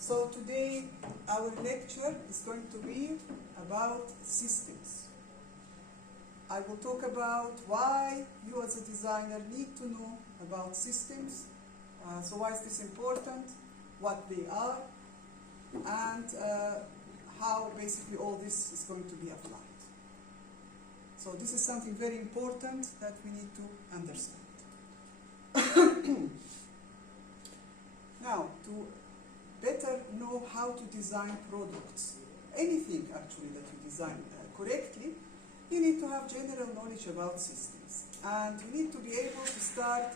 So today our lecture is going to be about systems. I will talk about why you as a designer need to know about systems. So why is this important, what they are, and how basically all this is going to be applied. So this is something very important that we need to understand. Now, to better know how to design products, anything actually that you design correctly, you need to have general knowledge about systems. And you need to be able to start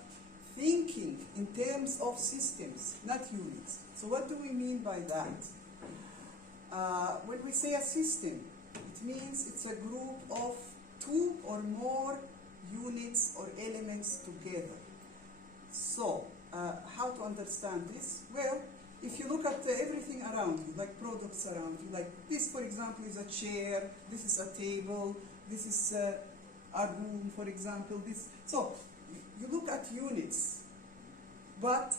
thinking in terms of systems, not units. So what do we mean by that? When we say a system, it means it's a group of two or more units or elements together. So, how to understand this? Well, if you look at everything around you, like products around you, like this, for example, is a chair, this is a table, this is a room, for example. So, you look at units, but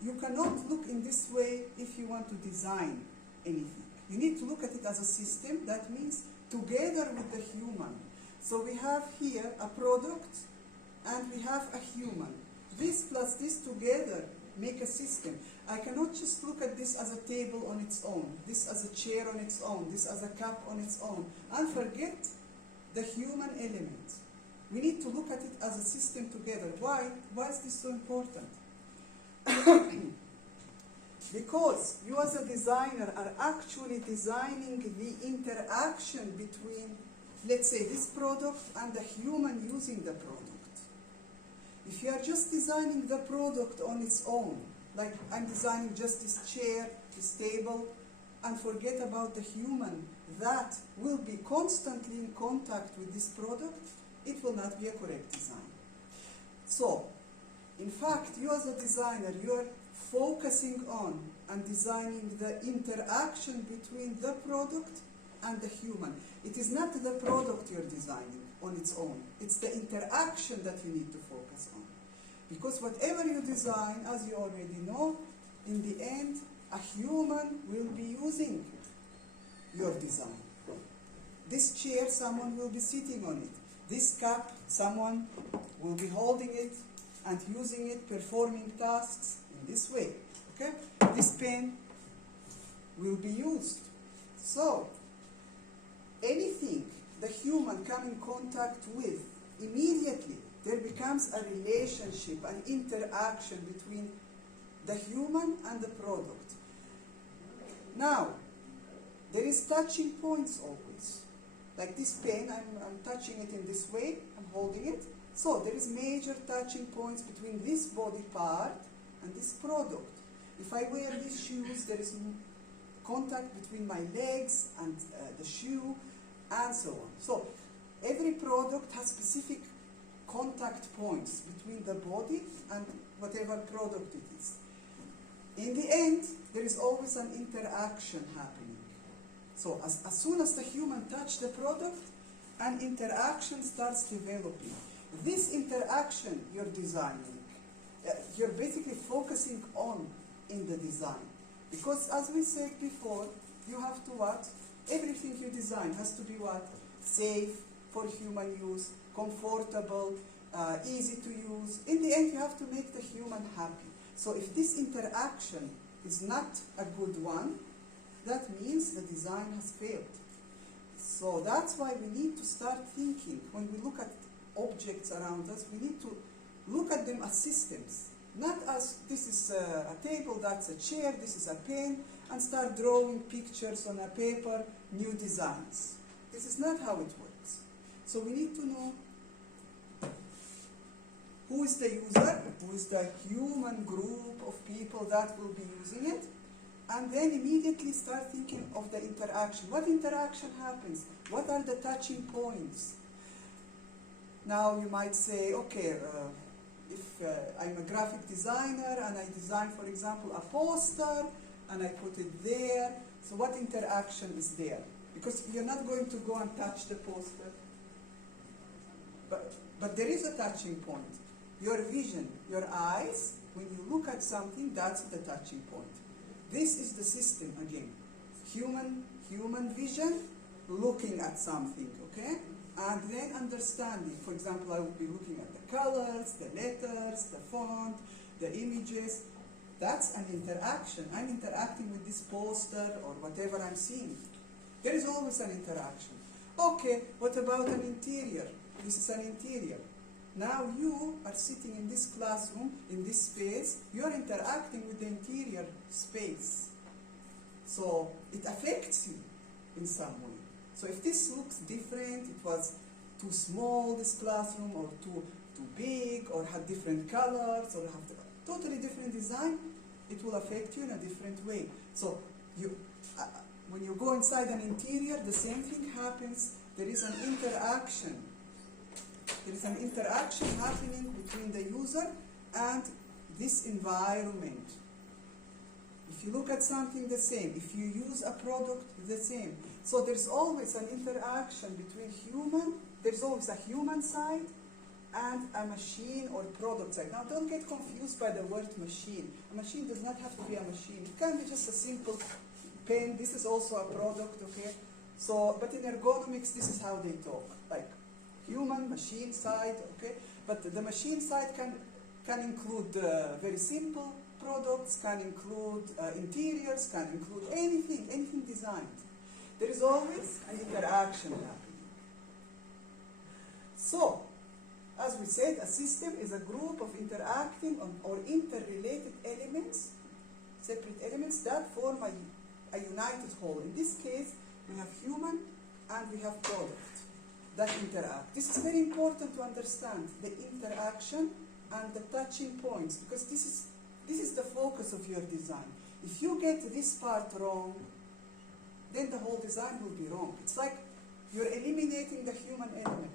you cannot look in this way if you want to design anything. You need to look at it as a system. That means together with the human. So we have here a product and we have a human. This plus this together make a system. I cannot just look at this as a table on its own, this as a chair on its own, this as a cup on its own, and forget the human element. We need to look at it as a system together. Why? Why is this so important? Because you as a designer are actually designing the interaction between, let's say, this product and the human using the product. If you are just designing the product on its own, like I'm designing just this chair, this table, and forget about the human that will be constantly in contact with this product, it will not be a correct design. So, in fact, you as a designer, you are focusing on and designing the interaction between the product and the human. It is not the product you're designing on its own. It's the interaction that you need to focus on. Because whatever you design, as you already know, in the end, a human will be using your design. This chair, someone will be sitting on it. This cup, someone will be holding it and using it, performing tasks in this way. Okay? This pen will be used. So, anything the human come in contact with, immediately there becomes a relationship, an interaction between the human and the product. Now, there is touching points always. Like this pen, I'm touching it in this way, I'm holding it. So there is major touching points between this body part and this product. If I wear these shoes, there is contact between my legs and the shoe, and so on. So every product has specific contact points between the body and whatever product it is. In the end, there is always an interaction happening. So as soon as the human touch the product, an interaction starts developing. This interaction you're designing, you're basically focusing on in the design. Because as we said before, you have to what? Everything you design has to be what? Safe for human use, comfortable, easy to use. In the end, you have to make the human happy. So if this interaction is not a good one, that means the design has failed. So that's why we need to start thinking. When we look at objects around us, we need to look at them as systems. Not as this is a table, that's a chair, this is a pen, and start drawing pictures on a paper, new designs. This is not how it works. So we need to know who is the user, who is the human group of people that will be using it, and then immediately start thinking of the interaction. What interaction happens? What are the touching points? Now you might say, okay, if I'm a graphic designer and I design, for example, a poster and I put it there, so what interaction is there? Because you're not going to go and touch the poster. But there is a touching point. Your vision, your eyes, when you look at something, that's the touching point. This is the system again. Human vision, looking at something, okay? And then understanding. For example, I would be looking at the colors, the letters, the font, the images. That's an interaction. I'm interacting with this poster or whatever I'm seeing. There is always an interaction. Okay, what about an interior? This is an interior. Now you are sitting in this classroom, in this space. You are interacting with the interior space. So it affects you in some way. So if this looks different, it was too small, this classroom, or too big, or had different colors, or have totally different design, it will affect you in a different way. So when you go inside an interior, the same thing happens. There is an interaction. There is an interaction happening between the user and this environment. If you look at something, the same. If you use a product, the same. So there's always an interaction between there's always a human side and a machine or product side. Now don't get confused by the word machine. A machine does not have to be a machine. It can be just a simple pen. This is also a product, okay? So, but in ergonomics, this is how they talk. Like human, machine side, okay? But the machine side can include very simple products, can include interiors, can include anything designed. There is always an interaction happening. So, as we said, a system is a group of interacting or interrelated elements, separate elements that form a united whole. In this case, we have human and we have product that interact. This is very important to understand, the interaction and the touching points, because this is the focus of your design. If you get this part wrong, then the whole design will be wrong. It's like you're eliminating the human element.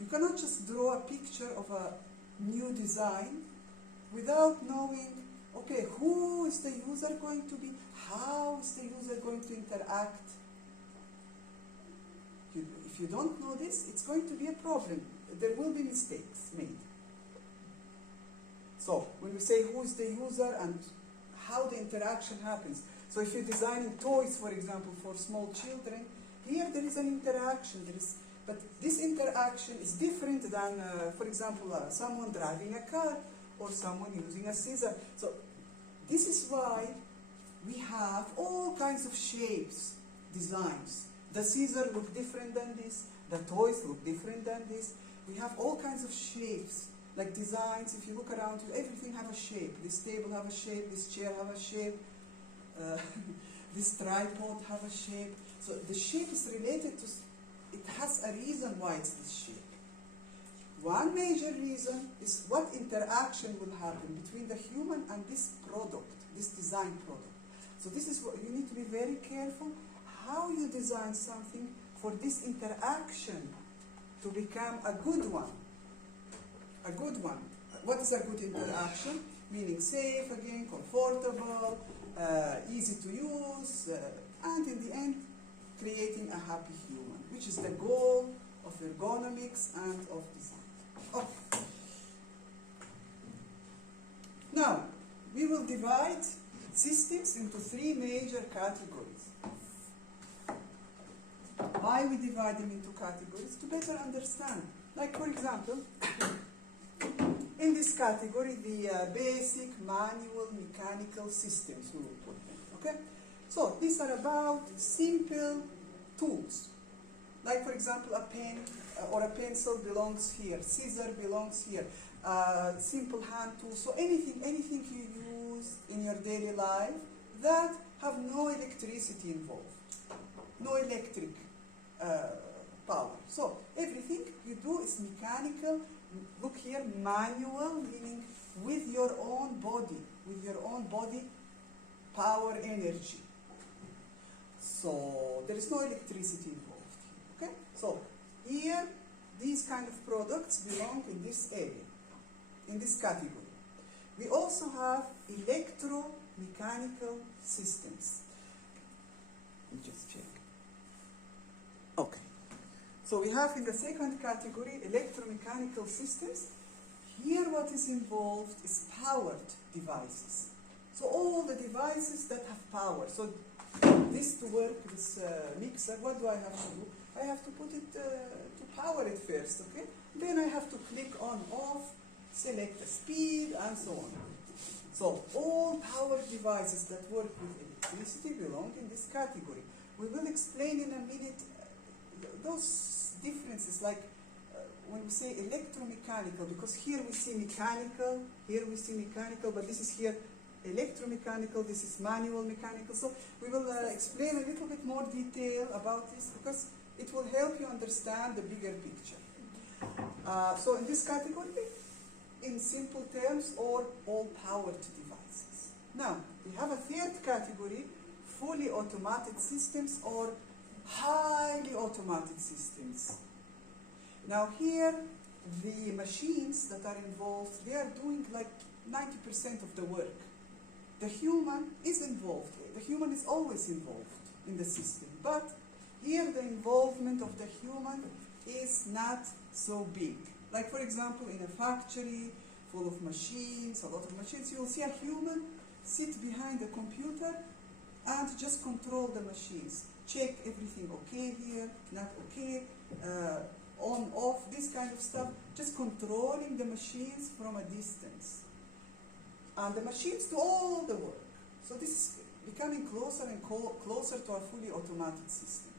You cannot just draw a picture of a new design without knowing, okay, who is the user going to be? How is the user going to interact? If you don't know this, it's going to be a problem. There will be mistakes made. So when we say who is the user and how the interaction happens. So if you're designing toys, for example, for small children, here there is an interaction. But this interaction is different than, for example, someone driving a car or someone using a scissor. So this is why we have all kinds of shapes, designs. The scissors look different than this. The toys look different than this. We have all kinds of shapes, like designs. If you look around you, everything have a shape. This table have a shape. This chair have a shape. This tripod have a shape. So the shape is related to, it has a reason why it's this shape. One major reason is what interaction will happen between the human and this product, this design product. So this is what you need to be very careful how you design something for this interaction to become a good one. A good one. What is a good interaction? Meaning safe, again, comfortable, easy to use, and in the end, creating a happy human, which is the goal of ergonomics and of design. Okay. Now, we will divide systems into three major categories. Why we divide them into categories? To better understand. Like, for example, in this category, the basic manual mechanical systems we will put them, okay? So these are about simple tools. Like, for example, a pen or a pencil belongs here, scissor belongs here, simple hand tools. So anything you use in your daily life that have no electricity involved, no electric power. So everything you do is mechanical. Look here, manual, meaning with your own body, power, energy. So there is no electricity involved. Okay? So here, these kind of products belong in this area, in this category. We also have electromechanical systems. Let me just check. Okay. So we have in the second category electromechanical systems. Here what is involved is powered devices. So all the devices that have power. So this to work, this mixer, what do I have to do? I have to put it to power it first, okay? Then I have to click on, off, select the speed, and so on. So all power devices that work with electricity belong in this category. We will explain in a minute those differences, like when we say electromechanical, because here we see mechanical, but this is here electromechanical, this is manual mechanical. So we will explain a little bit more detail about this, because it will help you understand the bigger picture. So in this category, in simple terms, or all powered devices. Now, we have a third category, fully automated systems or highly automated systems. Now here, the machines that are involved, they are doing like 90% of the work. The human is involved. The human is always involved in the system. But here the involvement of the human is not so big. Like for example, in a factory full of machines, a lot of machines, you will see a human sit behind a computer and just control the machines. Check everything okay here, not okay, on, off, this kind of stuff. Just controlling the machines from a distance. And the machines do all the work. So this is becoming closer and closer to a fully automated system.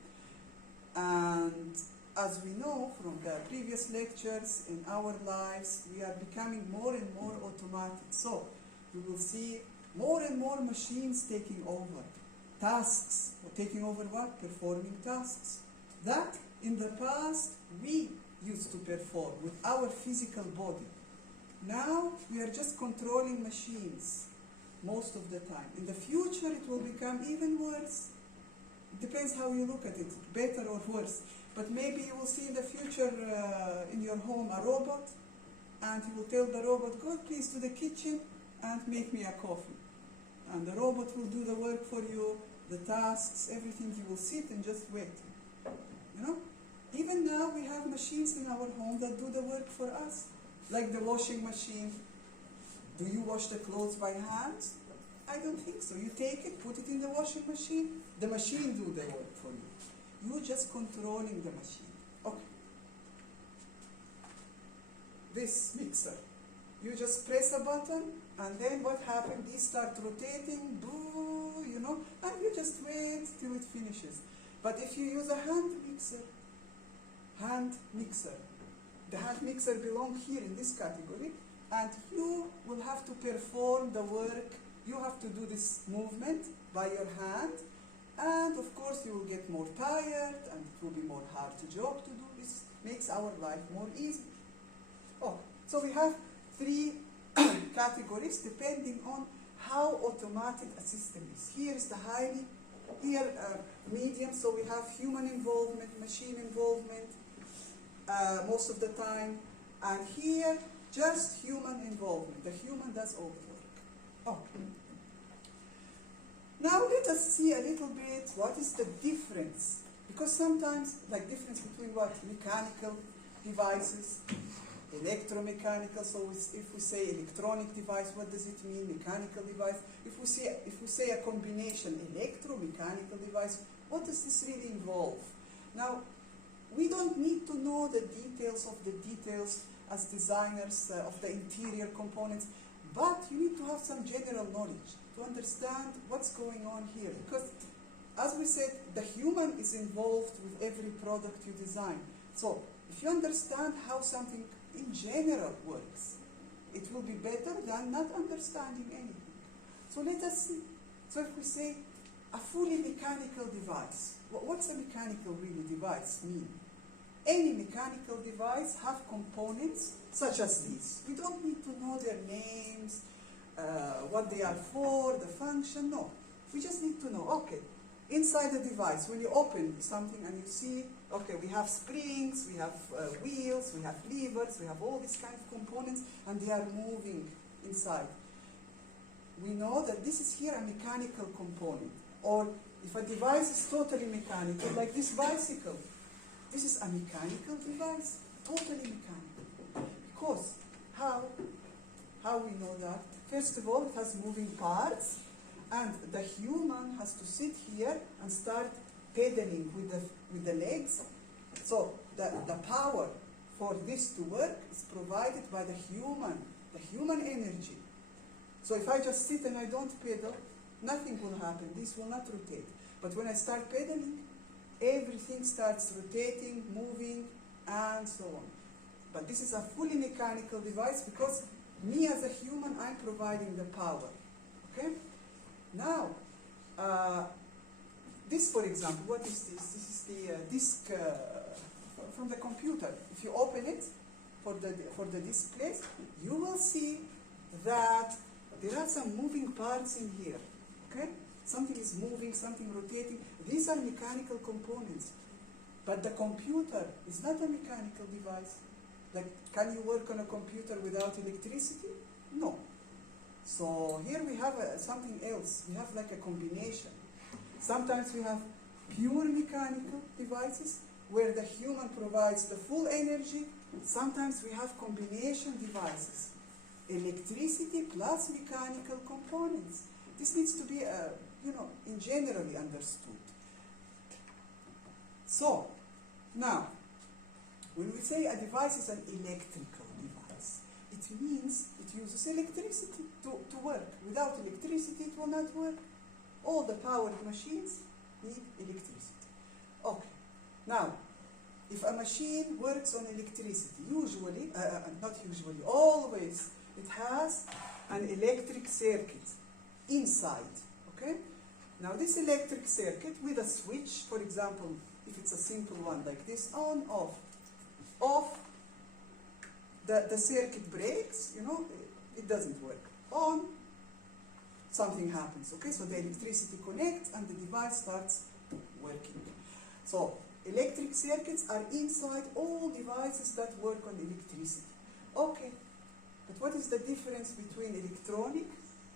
And as we know from the previous lectures, in our lives, we are becoming more and more automated. So we will see more and more machines taking over tasks. Taking over what? Performing tasks that in the past we used to perform with our physical body. Now we are just controlling machines most of the time. In the future it will become even worse. It depends how you look at it, better or worse. But maybe you will see in the future in your home a robot, and you will tell the robot, go please to the kitchen and make me a coffee. And the robot will do the work for you, the tasks, everything. You will sit and just wait. You know? Even now we have machines in our home that do the work for us. Like the washing machine. Do you wash the clothes by hand? I don't think so. You take it, put it in the washing machine, the machine do the work for you. You're just controlling the machine. Okay. This mixer. You just press a button, and then what happens? These start rotating, boo, you know, and you just wait till it finishes. But if you use a hand mixer, the hand mixer belongs here in this category, and you will have to perform the work. You have to do this movement by your hand, and of course you will get more tired, and it will be more hard job to do. This makes our life more easy. Oh, so we have three categories depending on how automated a system is. Here is the highly, medium, so we have human involvement, machine involvement most of the time, and here just human involvement. The human does all the work. Okay. Now let us see a little bit what is the difference, because sometimes, like difference between what? Mechanical devices, electromechanical. So if we say electronic device, what does it mean? Mechanical device. If we say a combination electromechanical device, what does this really involve? Now, we don't need to know the details of the details as designers of the interior components, but you need to have some general knowledge to understand what's going on here. Because, as we said, the human is involved with every product you design. So, if you understand how something in general works, it will be better than not understanding anything. So let us see. So if we say a fully mechanical device, what's a mechanical really device mean? Any mechanical device have components such as these. We don't need to know their names, what they are for, the function, no. We just need to know, okay, inside the device, when you open something and you see, okay, we have springs, we have wheels, we have levers, we have all these kind of components, and they are moving inside. We know that this is here a mechanical component. Or if a device is totally mechanical, like this bicycle, this is a mechanical device, totally mechanical. Because how? How we know that? First of all, it has moving parts, and the human has to sit here and start pedaling with the legs. So the power for this to work is provided by the human energy. So if I just sit and I don't pedal, nothing will happen. This will not rotate. But when I start pedaling, everything starts rotating, moving, and so on. But this is a fully mechanical device because me as a human, I'm providing the power. Okay? Now, this, for example, what is this? This is the disk from the computer. If you open it for the display, you will see that there are some moving parts in here. Okay? Something is moving, something rotating. These are mechanical components. But the computer is not a mechanical device. Like, can you work on a computer without electricity? No. So here we have something else. We have like a combination. Sometimes we have pure mechanical devices where the human provides the full energy. Sometimes we have combination devices. Electricity plus mechanical components. This needs to be, in generally understood. So, now, when we say a device is an electrical device, it means it uses electricity to work. Without electricity, it will not work. All the powered machines need electricity. Okay. Now, if a machine works on electricity, usually, not usually, always, it has an electric circuit inside. Okay? Now, this electric circuit with a switch, for example, if it's a simple one like this, on, off. Off, the circuit breaks, it doesn't work. On, something happens, okay? So the electricity connects and the device starts working. So electric circuits are inside all devices that work on electricity. Okay, but what is the difference between electronic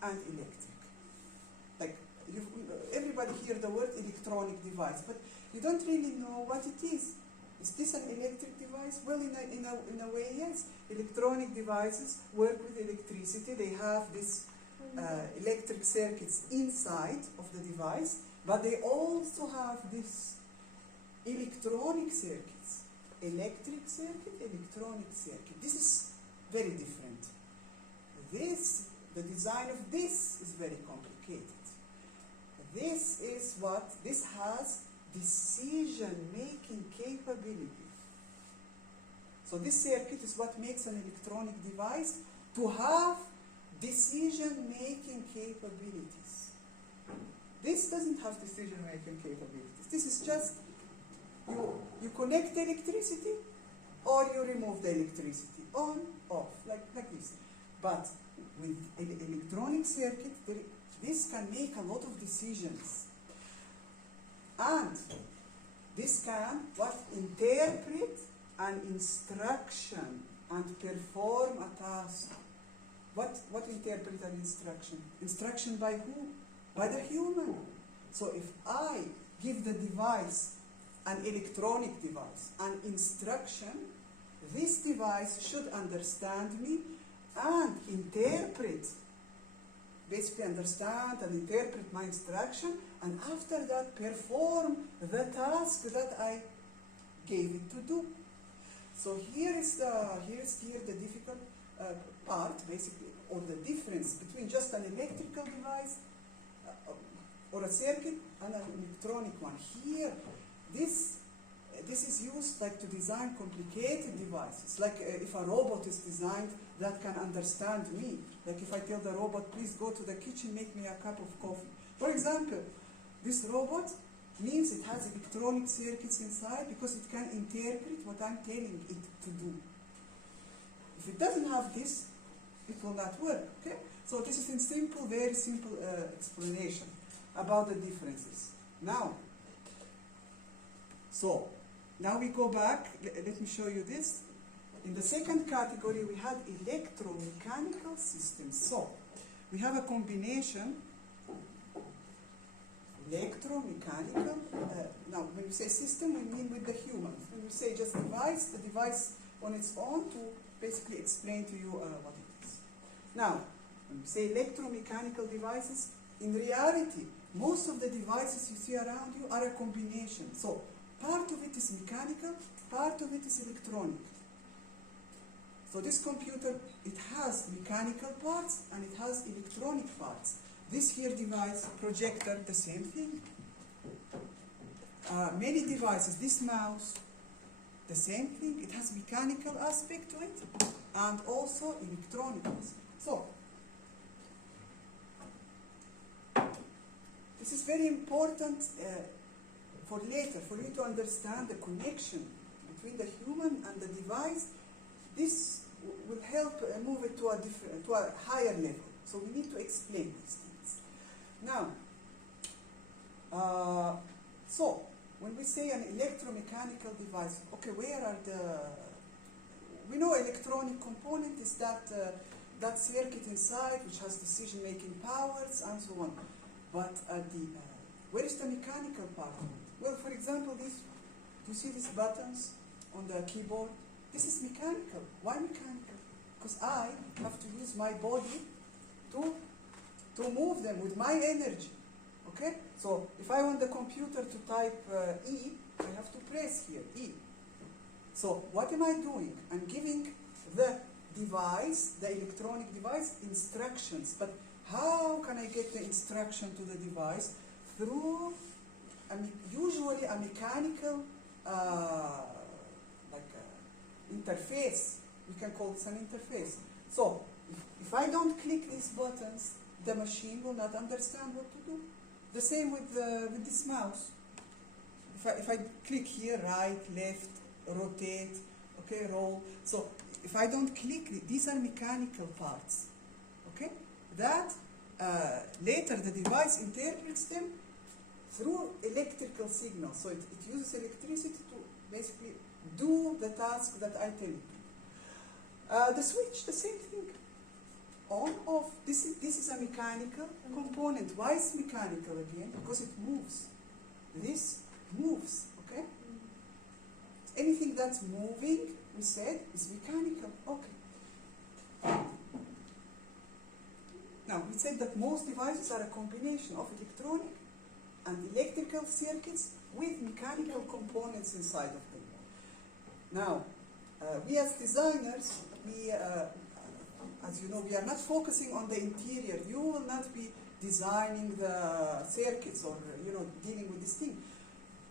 and electric? Like, everybody hear the word electronic device, but you don't really know what it is. Is this an electric device? Well, in a way, yes. Electronic devices work with electricity. They have these electric circuits inside of the device, but they also have these electronic circuits. Electric circuit, electronic circuit. This is very different. The design of this is very complicated. This has decision-making capability. So this circuit is what makes an electronic device to have decision-making capabilities. This doesn't have decision-making capabilities. This is just, you connect the electricity or you remove the electricity, on, off, like this. But with an electronic circuit, this can make a lot of decisions. And this can interpret an instruction and perform a task. What interpret an instruction? Instruction by who? By the human. So if I give the device, an electronic device, an instruction, this device should understand me and interpret, basically understand and interpret my instruction, and after that perform the task that I gave it to do. So here is the difficult part, basically, or the difference between just an electrical device or a circuit and an electronic one. Here, this is used like to design complicated devices. Like if a robot is designed that can understand me. Like if I tell the robot, please go to the kitchen, make me a cup of coffee. For example, this robot means it has electronic circuits inside because it can interpret what I'm telling it to do. If it doesn't have this, it will not work, okay? So this is in simple, very simple explanation about the differences. Now we go back, let me show you this. In the second category, we had electromechanical systems. So we have a combination, electromechanical. Now, when we say system, we mean with the human. When we say just device, the device on its own to basically explain to you what it is. Now, when we say electromechanical devices, in reality, most of the devices you see around you are a combination. So, part of it is mechanical, part of it is electronic. So this computer, it has mechanical parts and it has electronic parts. This here device, projector, the same thing. Many devices, this mouse, the same thing. It has mechanical aspect to it and also electronic aspect. So, this is very important for later, for you to understand the connection between the human and the device. This will help move it to a higher level. So we need to explain these things. Now, so when we say an electromechanical device, okay, where are we know electronic component is that circuit inside which has decision-making powers and so on. But where is the mechanical part of it? Well, for example, do you see these buttons on the keyboard? This is mechanical. Why mechanical? Because I have to use my body to move them with my energy. Okay? So if I want the computer to type E, I have to press here, E. So what am I doing? I'm giving the device, the electronic device, instructions. But how can I get the instruction to the device? Through usually a mechanical interface. We can call this an interface. So if I don't click these buttons, the machine will not understand what to do. The same with this mouse. If I click here, right, left, rotate, okay, roll. So if I don't click, these are mechanical parts. Okay, that later the device interprets them through electrical signals. So it uses electricity to basically do the task that I tell it. The switch, the same thing. On, off. This is a mechanical component. Why is mechanical again? Because it moves. This moves. Okay? Anything that's moving, we said, is mechanical. Okay. Now, we said that most devices are a combination of electronic and electrical circuits with mechanical components inside of them. Now, we as designers, as you know, we are not focusing on the interior. You will not be designing the circuits or dealing with this thing.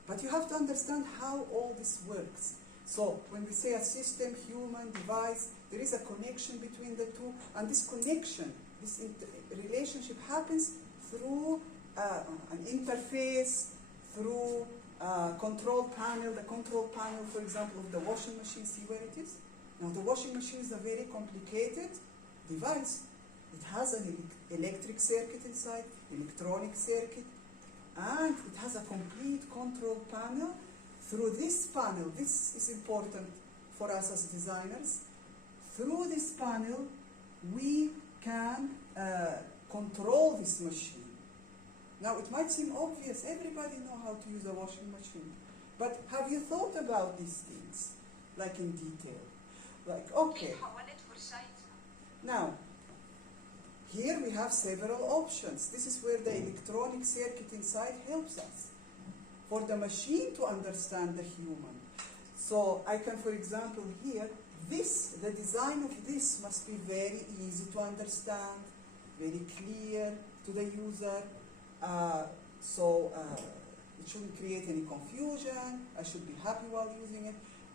But you have to understand how all this works. So when we say a system, human, device, there is a connection between the two, and this connection, this relationship happens through an interface, through control panel, the control panel, for example, of the washing machine. See where it is? Now, the washing machine is a very complicated device. It has an electric circuit inside, electronic circuit, and it has a complete control panel. Through this panel, this is important for us as designers, through this panel, we can control this machine. Now, it might seem obvious, everybody knows how to use a washing machine. But have you thought about these things, like in detail? Like, okay. Now, here we have several options. This is where the electronic circuit inside helps us. For the machine to understand the human. So I can, for example, here, the design of this must be very easy to understand, very clear to the user. It shouldn't create any confusion. I should be happy while using it.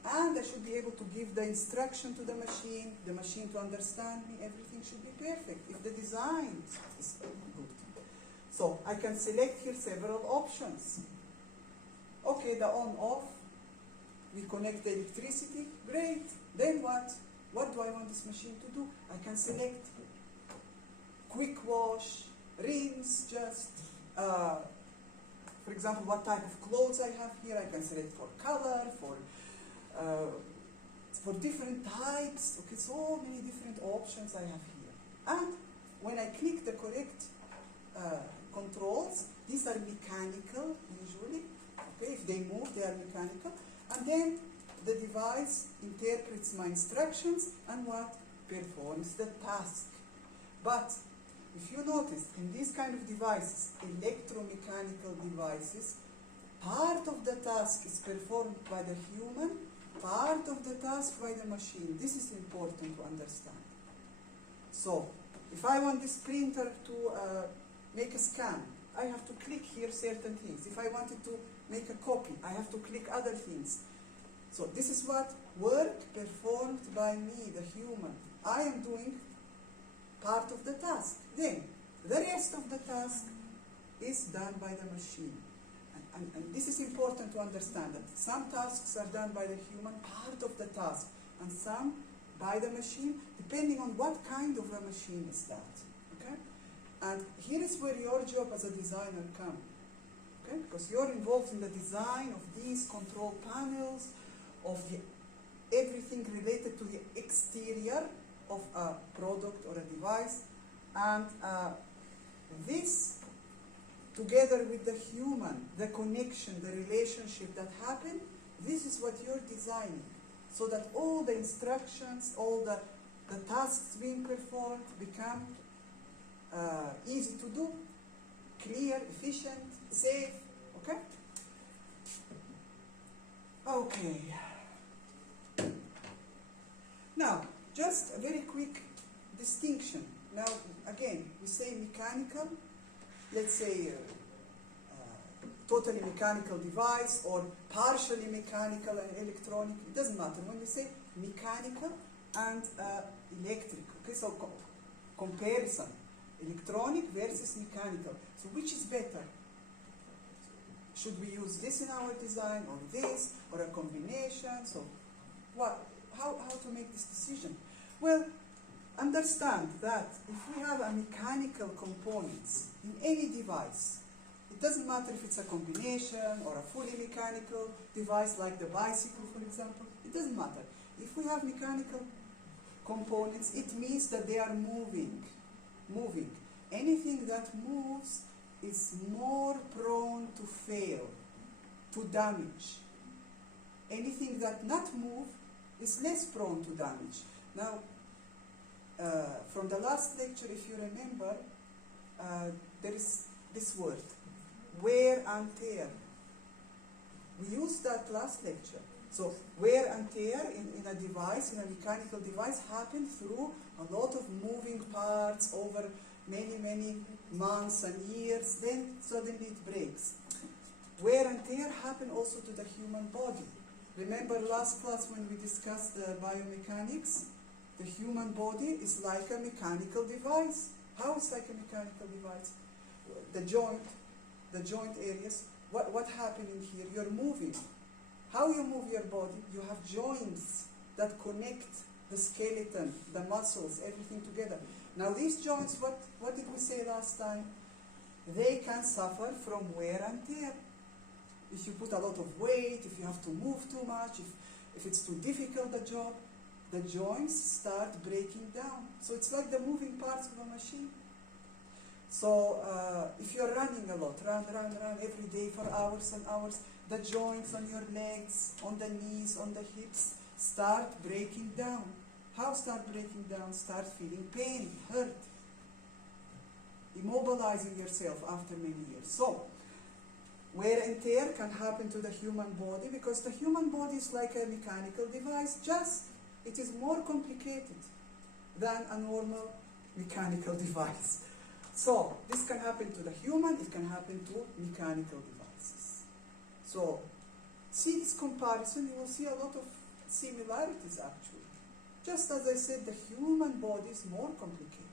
And I should be able to give the instruction to the machine to understand me. Everything should be perfect if the design is good. So I can select here several options. Okay, the on-off. We connect the electricity. Great. Then what? What do I want this machine to do? I can select quick wash, rinse, just, for example, what type of clothes I have here. I can select for color, for different types. Okay, so many different options I have here. And when I click the correct controls, these are mechanical usually. Okay, if they move, they are mechanical. And then the device interprets my instructions and what? Performs the task. But if you notice, in these kind of devices, electromechanical devices, part of the task is performed by the human, part of the task by the machine. This is important to understand. So, if I want this printer to make a scan, I have to click here certain things. If I wanted to make a copy, I have to click other things. So this is what work performed by me, the human. I am doing part of the task. Then, the rest of the task is done by the machine. And this is important to understand, that some tasks are done by the human, part of the task, and some by the machine, depending on what kind of a machine is that. Okay? And here is where your job as a designer comes. Okay? Because you're involved in the design of these control panels, of everything related to the exterior of a product or a device, and this, together with the human, the connection, the relationship that happen, this is what you're designing, so that all the instructions, all the tasks being performed become easy to do, clear, efficient, safe. Okay? Okay. Now, just a very quick distinction. Now, again, we say mechanical, let's say totally mechanical device or partially mechanical and electronic. It doesn't matter. When we say mechanical and electric, okay, so comparison, electronic versus mechanical. So which is better? Should we use this in our design, or this, or a combination? So what? How to make this decision? Well, understand that if we have a mechanical components in any device, it doesn't matter if it's a combination or a fully mechanical device like the bicycle, for example, it doesn't matter. If we have mechanical components, it means that they are moving. Anything that moves is more prone to fail, to damage. Anything that not move is less prone to damage. Now, from the last lecture, if you remember, there is this word, wear and tear. We used that last lecture. So wear and tear in a device, in a mechanical device, happen through a lot of moving parts over many months and years, then suddenly it breaks. Wear and tear happen also to the human body. Remember last class when we discussed biomechanics? The human body is like a mechanical device. How is like a mechanical device? The joint areas, what happened in here? You're moving. How you move your body? You have joints that connect the skeleton, the muscles, everything together. Now these joints, what did we say last time? They can suffer from wear and tear. If you put a lot of weight, if you have to move too much, if it's too difficult a job, the joints start breaking down. So it's like the moving parts of a machine. So if you're running a lot, run every day for hours and hours, the joints on your legs, on the knees, on the hips start breaking down. How start breaking down? Start feeling pain, hurt, immobilizing yourself after many years. So wear and tear can happen to the human body because the human body is like a mechanical device, just it is more complicated than a normal mechanical device. So this can happen to the human, it can happen to mechanical devices. So see this comparison, you will see a lot of similarities actually. Just as I said, the human body is more complicated.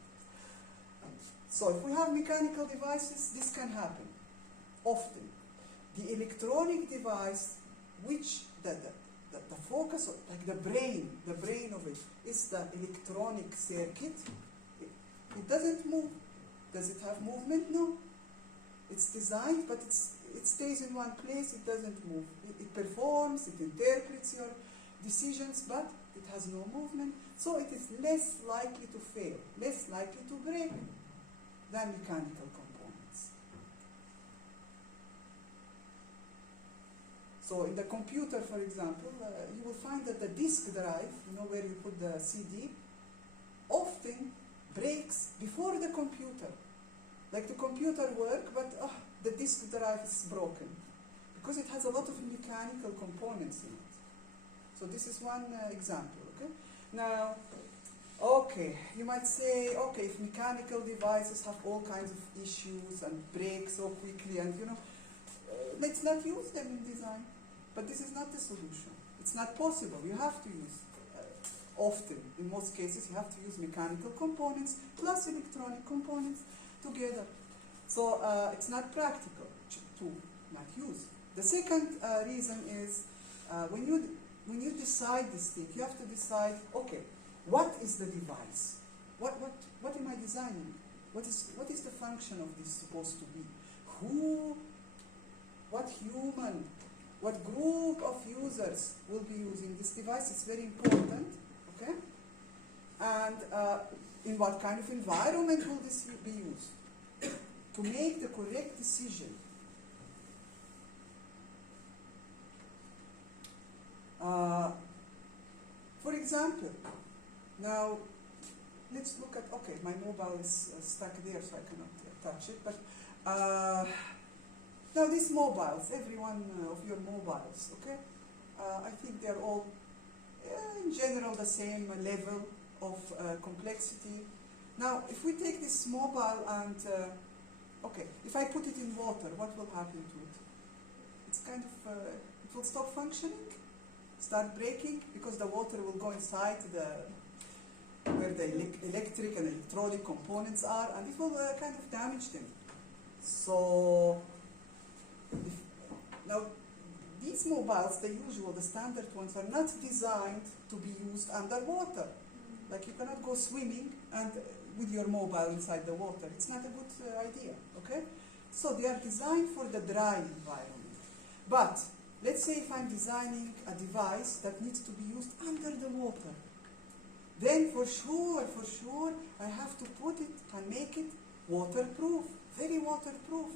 So if we have mechanical devices, this can happen often. The electronic device, which the focus of, like the brain of it is the electronic circuit. It doesn't move. Does it have movement? No. It's designed, but it stays in one place. It doesn't move. It performs. It interprets your decisions, but it has no movement. So it is less likely to fail, less likely to break than mechanical components. So in the computer, for example, you will find that the disk drive, you know where you put the CD, often breaks before the computer. Like the computer works, but the disk drive is broken because it has a lot of mechanical components in it. So this is one example, okay? Now, okay, you might say, okay, if mechanical devices have all kinds of issues and break so quickly and, let's not use them in design. But this is not the solution. It's not possible. You have to use, often, in most cases, you have to use mechanical components plus electronic components together. So it's not practical to not use. The second reason is when you decide this thing, you have to decide, okay, what is the device? What am I designing? What is the function of this supposed to be? What human, what group of users will be using this device? It's very important, okay? And in what kind of environment will this be used? To make the correct decision. For example, now let's look at, okay, my mobile is stuck there so I cannot touch it, but now these mobiles, every one of your mobiles, okay, I think they're all in general the same level of complexity. Now if we take this mobile and okay, if I put it in water, what will happen to it? It's kind of, it will stop functioning, start breaking, because the water will go inside where the electric and electronic components are, and it will kind of damage them. So, now these mobiles, the usual, the standard ones, are not designed to be used underwater. Like you cannot go swimming and with your mobile inside the water. It's not a good idea, okay? So they are designed for the dry environment. But let's say if I'm designing a device that needs to be used under the water, then for sure, I have to put it and make it waterproof, very waterproof,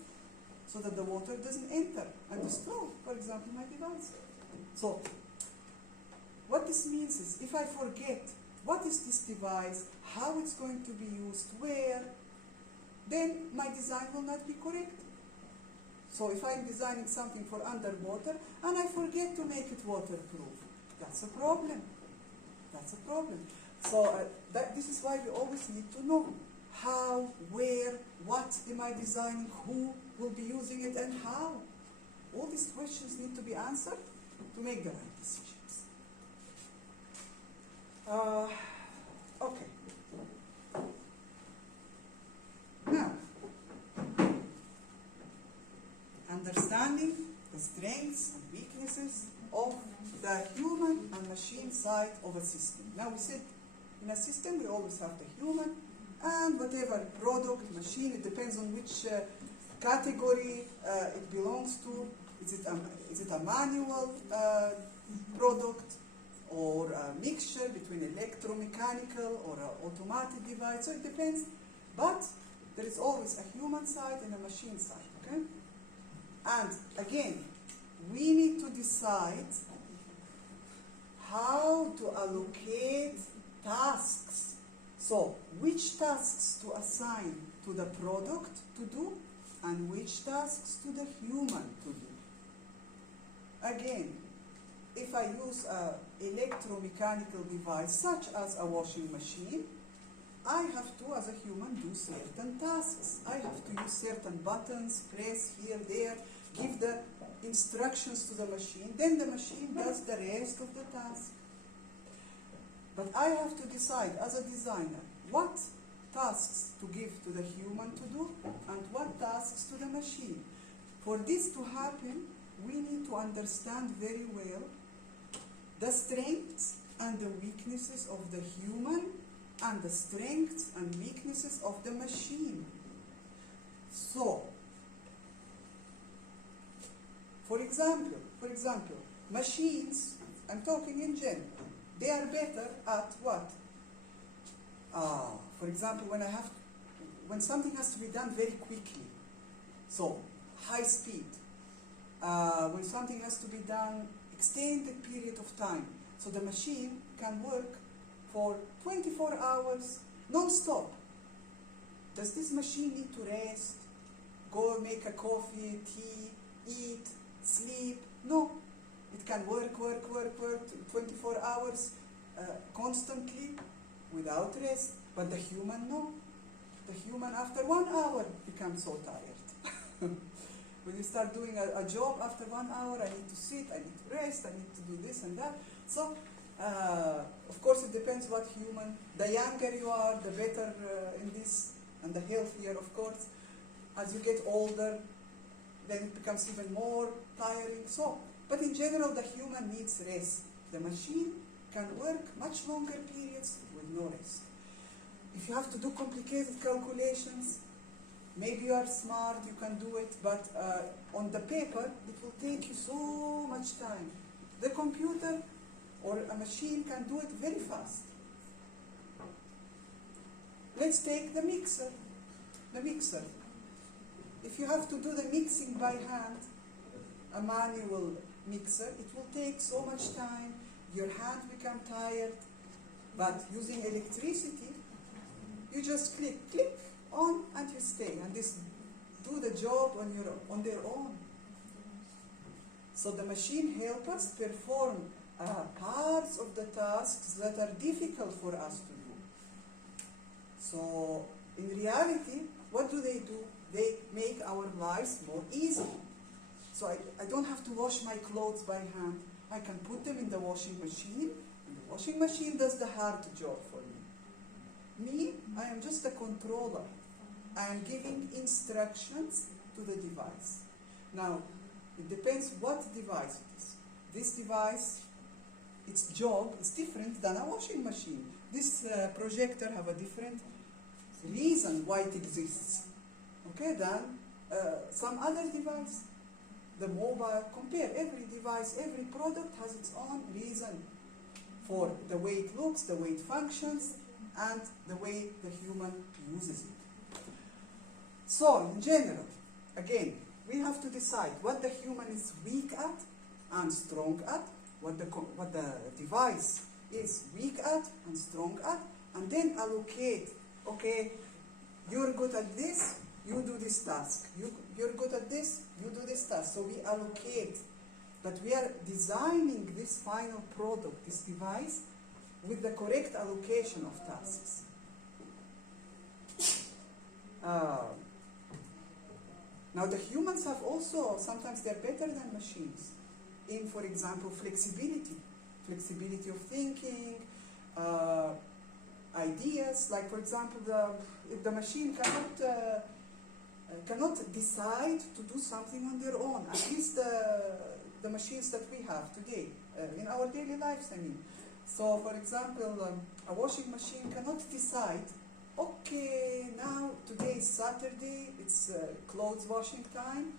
so that the water doesn't enter and destroy, for example, my device. So what this means is, if I forget what is this device, how it's going to be used, where, then my design will not be correct. So if I'm designing something for underwater and I forget to make it waterproof, that's a problem. That's a problem. So this is why we always need to know how, where, what am I designing, who will be using it, and how. All these questions need to be answered to make the right decisions. Okay. Now, understanding the strengths and weaknesses of the human and machine side of a system. Now we said in a system we always have the human and whatever product, machine, it depends on which category it belongs to. Is it a manual product, or a mixture between electromechanical or an automatic device? So it depends. But there is always a human side and a machine side, okay? And again, we need to decide how to allocate tasks. So, which tasks to assign to the product to do, and which tasks to the human to do. Again, if I use an electromechanical device such as a washing machine, I have to, as a human, do certain tasks. I have to use certain buttons, press here, there, give the instructions to the machine, then the machine does the rest of the task. But I have to decide, as a designer, what tasks to give to the human to do and what tasks to the machine. For this to happen, we need to understand very well the strengths and the weaknesses of the human and the strengths and weaknesses of the machine. So, for example, machines, I'm talking in general, they are better at what? For example, when something has to be done very quickly, so high speed, when something has to be done extended period of time, so the machine can work for 24 hours non-stop, Does this machine need to rest? Go make a coffee, tea, eat, sleep? No. It can work 24 hours constantly without rest. But the human, no. The human, after 1 hour, becomes so tired. When you start doing a job, after 1 hour, I need to sit, I need to rest, I need to do this and that. So, of course, it depends what human. The younger you are, the better in this, and the healthier, of course. As you get older, then it becomes even more tiring. So, but in general, the human needs rest. The machine can work much longer periods with no rest. If you have to do complicated calculations, maybe you are smart, you can do it, but on the paper, it will take you so much time. The computer or a machine can do it very fast. Let's take the mixer. The mixer. If you have to do the mixing by hand, a manual mixer, it will take so much time, your hand become tired, but using electricity, you just click on and you stay, and this do the job on their own. So the machine helps us perform parts of the tasks that are difficult for us to do. So in reality, what do? They make our lives more easy. So I don't have to wash my clothes by hand. I can put them in the washing machine, and the washing machine does the hard job for me. Me, I am just a controller. I am giving instructions to the device. Now, it depends what device it is. This device, its job is different than a washing machine. This projector have a different reason why it exists, okay, than some other device. The mobile, compare every device, every product has its own reason for the way it looks, the way it functions, and the way the human uses it. So, in general, again, we have to decide what the human is weak at and strong at, what the device is weak at and strong at, and then allocate, okay, you're good at this, you do this task. You're good at this, you do this task. So we allocate, but we are designing this final product, this device, with the correct allocation of tasks. Now the humans have also, sometimes they're better than machines in, for example, flexibility of thinking, ideas, like for example, if the machine cannot decide to do something on their own, at least the machines that we have today, in our daily lives, I mean. So, for example, a washing machine cannot decide, okay, now today is Saturday, it's clothes washing time,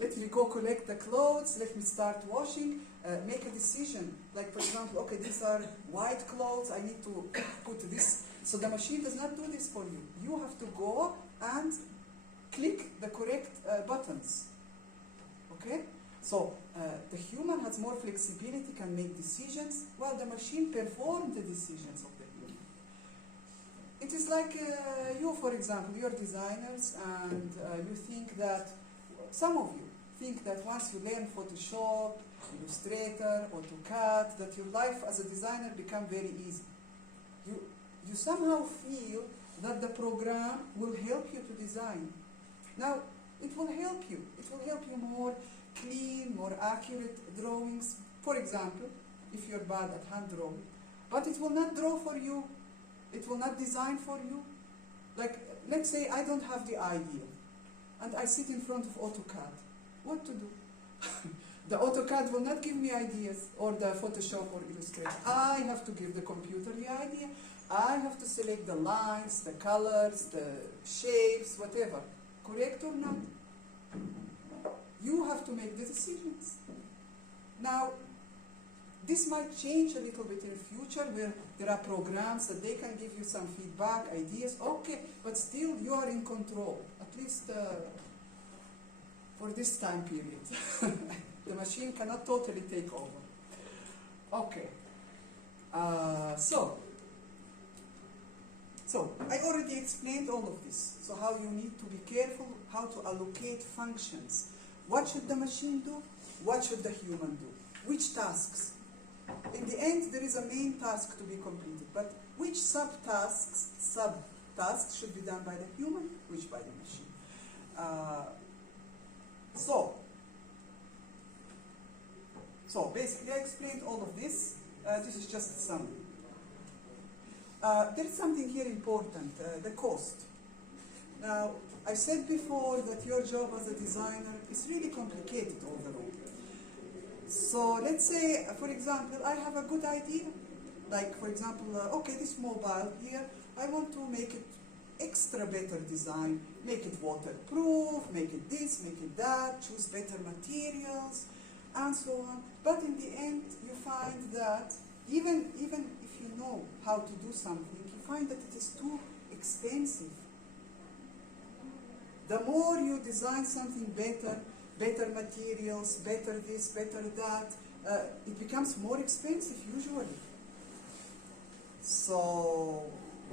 let me go collect the clothes, let me start washing, make a decision, like for example, okay, these are white clothes, I need to put this. So the machine does not do this for you. You have to go and click the correct buttons. Okay? So the human has more flexibility, can make decisions, while the machine performs the decisions of the human. It is like you, for example, you're designers, and you think that, some of you think that once you learn Photoshop, Illustrator, AutoCAD, that your life as a designer becomes very easy. You somehow feel that the program will help you to design. Now, it will help you. It will help you more clean, more accurate drawings. For example, if you're bad at hand drawing. But it will not draw for you. It will not design for you. Like, let's say I don't have the idea, and I sit in front of AutoCAD. What to do? The AutoCAD will not give me ideas, or the Photoshop or Illustrator. I have to give the computer the idea. I have to select the lines, the colors, the shapes, whatever. Correct or not? You have to make the decisions. Now, this might change a little bit in the future, where there are programs that they can give you some feedback, ideas. Okay, but still you are in control, at least for this time period. The machine cannot totally take over. Okay. So I already explained all of this. So how you need to be careful how to allocate functions. What should the machine do? What should the human do? Which tasks? In the end, there is a main task to be completed, but which subtasks should be done by the human, which by the machine? So basically I explained all of this. This is just a summary. There's something here important, the cost. Now, I said before that your job as a designer is really complicated all the way. So let's say, for example, I have a good idea. Like, for example, okay, this mobile here, I want to make it extra better design, make it waterproof, make it this, make it that, choose better materials, and so on. But in the end, you find that even if you know how to do something, you find that it is too expensive. The more you design something better, better materials, better this, better that, it becomes more expensive usually. So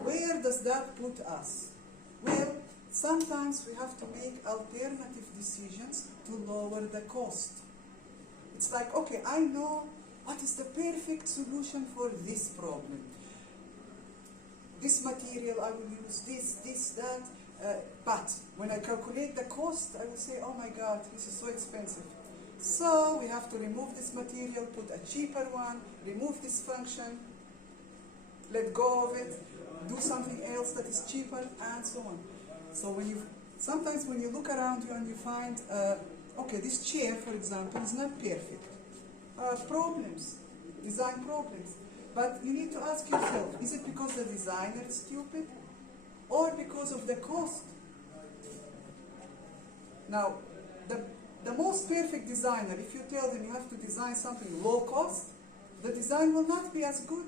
where does that put us? Well, sometimes we have to make alternative decisions to lower the cost. It's like, okay, I know what is the perfect solution for this problem. This material I will use, this, that, but when I calculate the cost, I will say, oh my God, this is so expensive. So we have to remove this material, put a cheaper one, remove this function, let go of it, do something else that is cheaper, and so on. So sometimes when you look around you and you find, okay, this chair, for example, is not perfect. Problems, design problems. But you need to ask yourself, is it because the designer is stupid or because of the cost? Now, the most perfect designer, if you tell them you have to design something low cost, the design will not be as good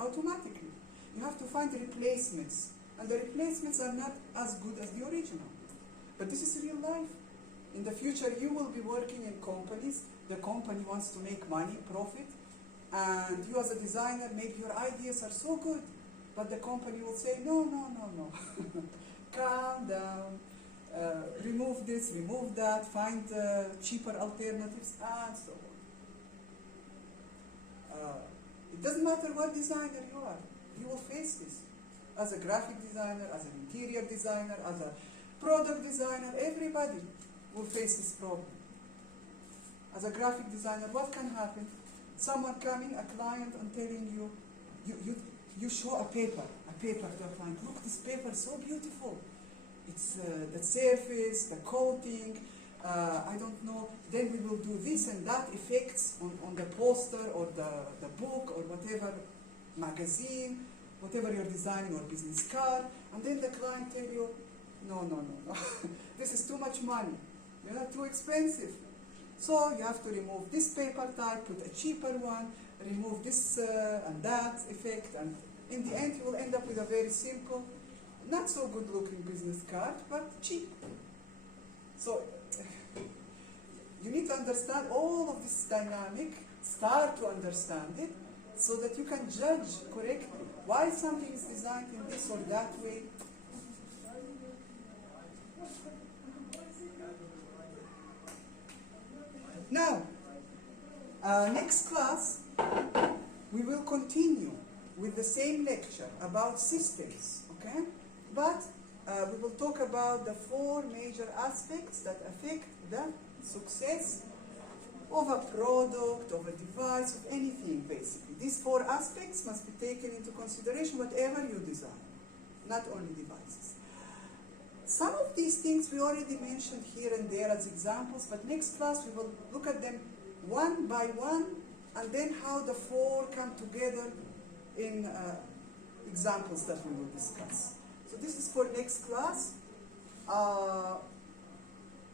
automatically. You have to find replacements, and the replacements are not as good as the original. But this is real life. In the future, you will be working in companies. The company wants to make money, profit, and you as a designer, maybe your ideas are so good, but the company will say, no, no, no, no. Calm down, remove this, remove that, find cheaper alternatives, and so on. It doesn't matter what designer you are, you will face this. As a graphic designer, as an interior designer, as a product designer, everybody will face this problem. As a graphic designer, what can happen? Someone coming, a client, and telling you, you show a paper to a client. Look, this paper is so beautiful. It's the surface, the coating, I don't know. Then we will do this and that effects on the poster or the book or whatever, magazine, whatever you're designing, or business card. And then the client tell you, no, no, no, no. This is too much money. Too expensive. So you have to remove this paper type, put a cheaper one, remove this and that effect, and in the end you will end up with a very simple, not so good looking business card, but cheap. So you need to understand all of this dynamic, start to understand it, so that you can judge correctly why something is designed in this or that way. Now, next class, we will continue with the same lecture about systems, okay? But we will talk about the 4 major aspects that affect the success of a product, of a device, of anything, basically. These 4 aspects must be taken into consideration whatever you design, not only devices. Some of these things we already mentioned here and there as examples, but next class we will look at them one by one, and then how the 4 come together in examples that we will discuss. So this is for next class.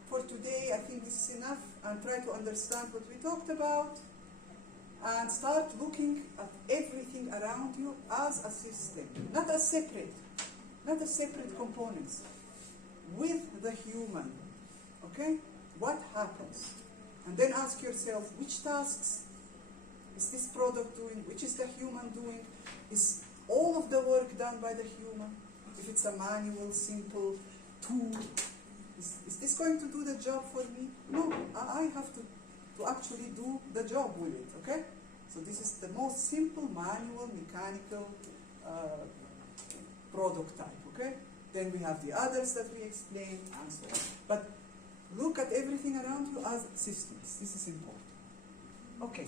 For today, I think this is enough, and try to understand what we talked about, and start looking at everything around you as a system, not as separate components. With the human, okay? What happens? And then ask yourself, which tasks is this product doing? Which is the human doing? all of the work done by the human? If it's a manual, simple tool, is this going to do the job for me? No, I have to actually do the job with it, okay? So this is the most simple manual mechanical product type, okay? Then we have the others that we explained and so on. But look at everything around you as systems. This is important. Okay.